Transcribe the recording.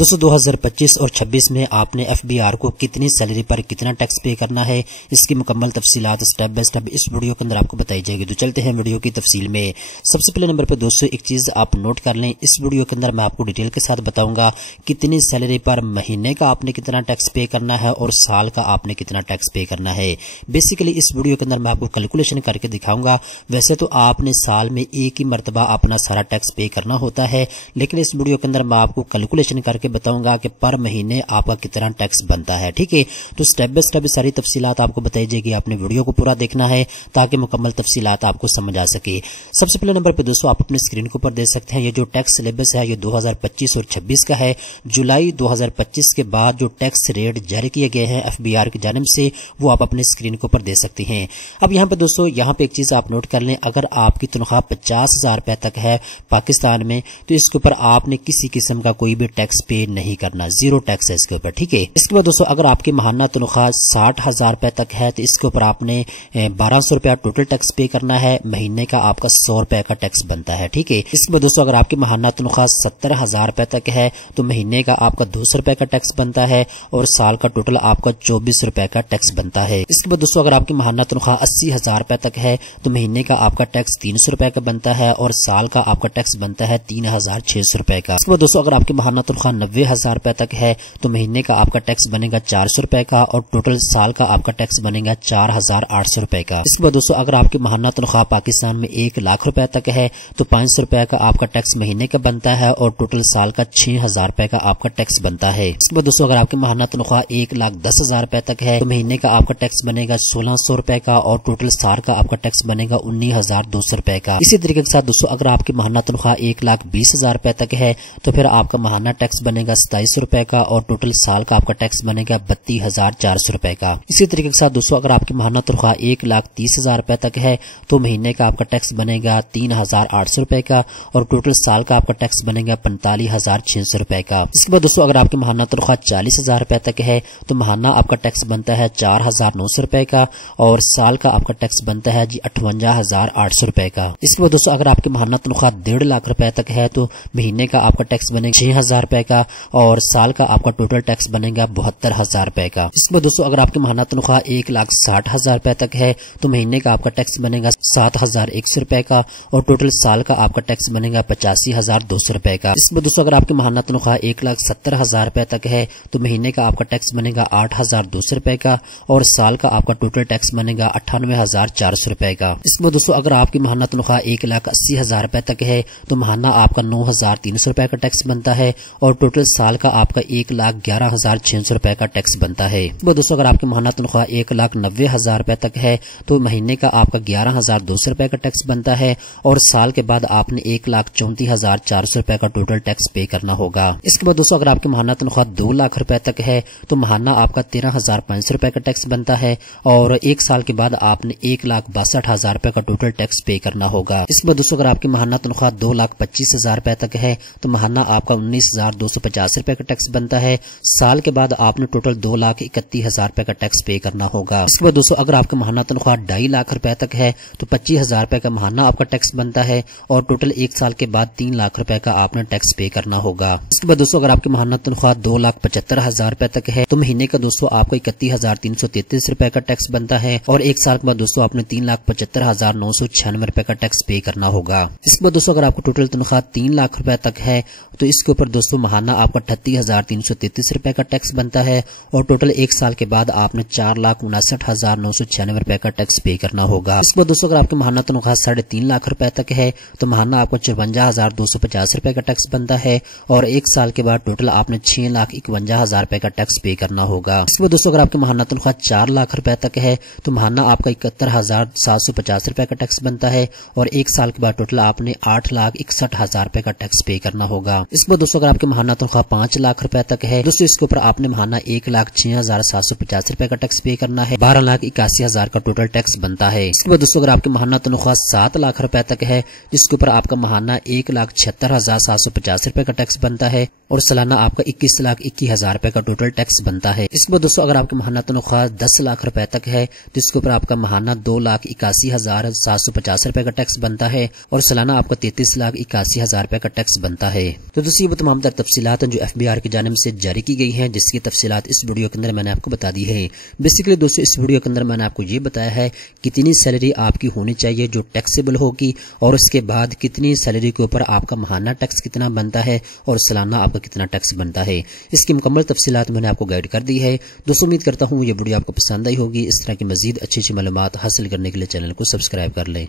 दोस्तों 2025 और 26 में आपने FBR को कितनी सैलरी पर कितना टैक्स पे करना है, इसकी मुकम्मल तफसीलात स्टेप बाय स्टेप इस वीडियो के अंदर आपको बताई जाएगी। तो चलते हैं वीडियो की तफसील में। सबसे पहले नंबर पर दोस्तों एक चीज आप नोट कर लें, इस वीडियो के अंदर मैं आपको डिटेल के साथ बताऊंगा कितनी सैलरी पर महीने का आपने कितना टैक्स पे करना है और साल का आपने कितना टैक्स पे करना है। बेसिकली इस वीडियो के अंदर मैं आपको कैलकुलेशन करके दिखाऊंगा। वैसे तो आपने साल में एक ही मरतबा अपना सारा टैक्स पे करना होता है, लेकिन इस वीडियो के अंदर मैं आपको कैलकुलेशन करके बताऊंगा कि पर महीने आपका कितना टैक्स बनता है। ठीक है, तो स्टेप बाय स्टेप सारी तफसीलात आपको बताई जाएगी। आपने वीडियो को पूरा देखना है ताकि मुकम्मल तफसीलात आपको समझ आ सके। सबसे पहले नंबर पे दोस्तों आप अपने स्क्रीन के ऊपर देख सकते हैं, ये जो टैक्स सिलेबस है ये 2025 और 26 का है। जुलाई 2025 के बाद जो टैक्स रेट जारी किए गए हैं FBR की जानिब से, वो आप अपने स्क्रीन के ऊपर देख सकते हैं। अब यहाँ पे दोस्तों यहाँ पे एक चीज आप नोट कर लें, अगर आपकी तनख्वाह 50,000 रुपए तक है पाकिस्तान में, तो इसके ऊपर आपने किसी किस्म का कोई भी टैक्स पे नहीं करना, जीरो टैक्स है इसके ऊपर। ठीक है, इसके बाद दोस्तों अगर आपकी महाना तनख्वाह 60,000 रुपए तक है तो इसके ऊपर आपने 1200 रुपया टोटल टैक्स पे करना है। महीने का आपका 100 रुपए का टैक्स बनता है। ठीक है, इसके बाद दोस्तों अगर आपकी महाना तनख्वाह 70,000 रुपए तक है तो महीने का आपका 200 रुपए का टैक्स बनता है और साल का टोटल आपका 24 रुपए का टैक्स बनता है। इसके बाद दोस्तों अगर आपकी महाना तनख्वाह 80,000 रुपए तक है तो महीने का आपका टैक्स 300 रुपए का बनता है और साल का आपका टैक्स बनता है 3,600 रुपए का। इसके बाद दोस्तों अगर आपकी महाना तनख्वाह 90,000 रुपए तक है तो महीने का आपका टैक्स बनेगा 400 रुपए का और टोटल साल का आपका टैक्स बनेगा 4,800 रुपए का। इसके बाद दोस्तों अगर आपकी महाना तनख्वाह पाकिस्तान में 1 लाख रुपए तक है तो 500 रुपए का आपका टैक्स महीने का बनता है और टोटल साल का 6,000 रुपए का आपका टैक्स बनता है। इसके बाद दोस्तों अगर आपकी महाना तनख्वाह 1,10,000 रुपए तक है तो महीने का आपका टैक्स बनेगा 1,600 रुपए का और टोटल साल का आपका टैक्स बनेगा 19,200 रुपए का। इसी तरीके के साथ दोस्तों अगर आपकी महाना तनख्वाह 1,20,000 रुपए तक है तो फिर आपका महाना टैक्स बनेगा 2700 रुपए का और टोटल साल का आपका टैक्स बनेगा 32,400 रुपए का। इसी तरीके के साथ दोस्तों अगर आपकी महाना तनख्वाह 1,30,000 रुपए तक है तो महीने का आपका टैक्स बनेगा 3,800 रुपए का और टोटल साल का आपका टैक्स बनेगा 45,600 रुपए का। इसके बाद दोस्तों अगर आपकी महाना तनख्वाह 40,000 रुपए तक है तो महाना आपका टैक्स बनता है 4,900 रुपए का और साल का आपका टैक्स बनता है 58,800 रुपए का। इसके बाद दोस्तों अगर आपकी महाना तनख्वाह 1.5 लाख रुपए तक है तो महीने का आपका टैक्स बनेगा 6,000 रुपए का और साल का आपका टोटल टैक्स बनेगा 72,000 रुपए का। इसके बाद दोस्तों अगर आपकी महाना तनख्वाह 1,60,000 रुपए तक है तो महीने का आपका टैक्स बनेगा 7,100 रुपए का और टोटल साल का आपका टैक्स बनेगा 85,200 रुपए का। इसके बाद दोस्तों अगर आपकी महाना तनख्वाह 1,70,000 रुपए तक है तो महीने का आपका टैक्स बनेगा 8,200 रुपए का और साल का आपका टोटल टैक्स बनेगा 98,400 रुपए का। इसके बाद दोस्तों अगर आपकी महाना तनख्वाह 1,80,000 रुपए तक है तो महाना आपका 9,300 रुपए का टैक्स बनता है और टोटल साल का आपका 1,11,600 रुपए का टैक्स बनता है। दोस्तों अगर आपकी महाना तनख्वाह 1,90,000 रुपए तक है तो महीने का आपका 11,200 रुपए का टैक्स बनता है और साल के बाद आपने 1,34,400 रुपए का टोटल टैक्स पे करना होगा। इसके बाद दोस्तों अगर आपकी महाना तनख्वाह 2 लाख रुपए तक है तो महाना आपका 13,500 रुपए का टैक्स बनता है और एक साल के बाद आपने 1,62,000 रुपए का टोटल टैक्स पे करना होगा। इसके बाद दोस्तों अगर आपकी महाना तनख्वाह 2,25,000 रुपए तक है तो महाना आपका 19,250 रुपए का टैक्स बनता है। साल के बाद आपने टोटल 2,31,000 रुपए का टैक्स पे करना होगा। इसके बाद दोस्तों अगर आपका महाना तनख्वाह 2.5 लाख रुपए तक है तो 25,000 रुपए का महाना आपका टैक्स बनता है और टोटल एक साल के बाद 3 लाख रुपए का आपने टैक्स पे करना होगा। इसके बाद दोस्तों अगर आपकी महाना तनख्वाह 2,75,000 रुपए तक है तो महीने का दोस्तों आपको 31,333 रुपए का टैक्स बनता है और एक साल के बाद दोस्तों आपने 3,75,996 रुपए का टैक्स पे करना होगा। इसके बाद दोस्तों अगर आपको टोटल तनख्वाह 3 लाख रुपए तक है तो इसके ऊपर दोस्तों महाना आपका 38,333 रुपए का टैक्स बनता है और टोटल एक साल के बाद आपने 4,59,996 रुपए का टैक्स पे करना होगा। इसके बाद दोस्तों अगर आपकी महाना तनख्वाह 3.5 लाख रुपए तक है तो महाना आपको 54,250 रुपए का टैक्स बनता है और एक साल के बाद टोटल आपने 6,51,000 रुपए का टैक्स पे करना होगा। इसके बाद दोस्तों अगर आपकी महाना तनख्वाह 4 लाख रुपए तक है तो महाना आपका 71,750 रुपए का टैक्स बनता है और एक साल के बाद टोटल आपने 8,61,000 रुपए का टैक्स पे करना होगा। इसके बाद दोस्तों अगर आपकी महाना तनख्वाह 5 लाख रुपए तक है दोस्तों इसके ऊपर आपने महाना 1,06,750 रुपए का टैक्स पे करना है। 12,81,000 का टोटल टैक्स बनता है। इसके बाद दोस्तों अगर आपकी महाना तनख्वाह 7 लाख रुपए तक है जिसके ऊपर आपका महाना 1,76,750 रुपए का टैक्स बनता है और सालाना आपका 21,21,000 रुपए का टोटल टैक्स बनता है। इसके बाद दोस्तों अगर आपकी महाना तनख्वाह 10 लाख रुपए तक है जिसके ऊपर आपका महाना 2,81,750 रुपए का टैक्स बनता है और सालाना आपका 33,81,000 रुपए का टैक्स बनता है। तो दोस्तों ये तमाम तफसीलात तफसीलात जो FBR की जानिब से जारी की गई हैं, जिसकी तफसीलात इस वीडियो के अंदर मैंने आपको बता दी है। बेसिकली दोस्तों इस वीडियो के अंदर मैंने आपको ये बताया है कितनी सैलरी आपकी होनी चाहिए जो टैक्सेबल होगी, और उसके बाद कितनी सैलरी के ऊपर आपका माहाना टैक्स कितना बनता है और सालाना आपका कितना टैक्स बनता है। इसकी मुकम्मल तफसीलात मैंने आपको गाइड कर दी है। दोस्तों उम्मीद करता हूँ ये वीडियो आपको पसंद आई होगी। इस तरह की मजीद अच्छी अच्छी मालूमात हासिल करने के लिए चैनल को सब्सक्राइब कर लें।